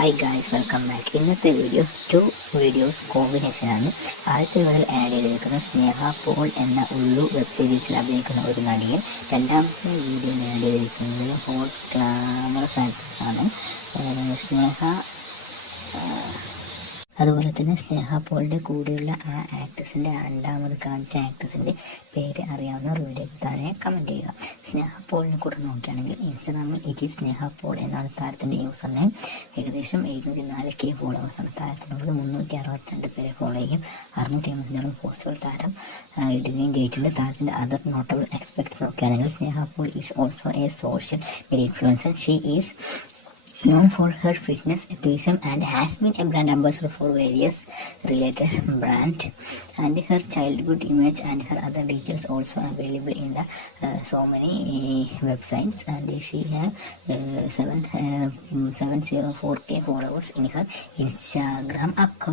Hi guys, welcome back. ഇന്നത്തെ video 2 videos കോമ്പിനേഷനാണ്. ആദ്യത്തെ വീഡിയോയിൽ ആഡ് ചെയ്തിരിക്കുന്നത് സ്നേഹ പോൾ എന്ന ഉള്ളു വെബ് സീരീസിൽ അഭിനയിക്കുന്ന ഒരു നടിയെ. രണ്ടാമത്തെ വീഡിയോയിൽ ആഡ് ചെയ്തിരിക്കുന്നത് ഹോട്ട് ഗ്ലാമറസ് ആക്ട്രസ് ആണ് സ്നേഹ. അതുപോലെ തന്നെ സ്നേഹ പോളിൻ്റെ കൂടെയുള്ള ആ ആക്ട്രസിൻ്റെ രണ്ടാമത് കാണിച്ച ആക്ട്രസിൻ്റെ പേര് അറിയാവുന്നവർ വീഡിയോയ്ക്ക് താഴെ കമൻറ്റ് ചെയ്യുക. സ്നേഹ പോളിനെ കൂടെ നോക്കുകയാണെങ്കിൽ ഇൻസ്റ്റാഗ്രാമിൽ ഇറ്റ് ഈസ് സ്നേഹ പോൾ എന്നാണ് താരത്തിൻ്റെ യൂസർ നെയിം. ഏകദേശം 704K ഫോളോവേഴ്സാണ് താരത്തിനുള്ളത്. 362 പേരെ ഫോളോ ചെയ്യും. 650 പോസ്റ്റുകൾ താരം ഇടുകയും ചെയ്തിട്ടുണ്ട്. താരത്തിൻ്റെ അതർ നോട്ടബിൾ എക്സ്പെക്ട്സ് നോക്കുകയാണെങ്കിൽ Sneha Paul is also a social media influencer. She is known for her fitness enthusiasm and has been a brand ambassador for various related brands, and her childhood image and her other details also available in the so many websites, and she have 704K followers in her Instagram account.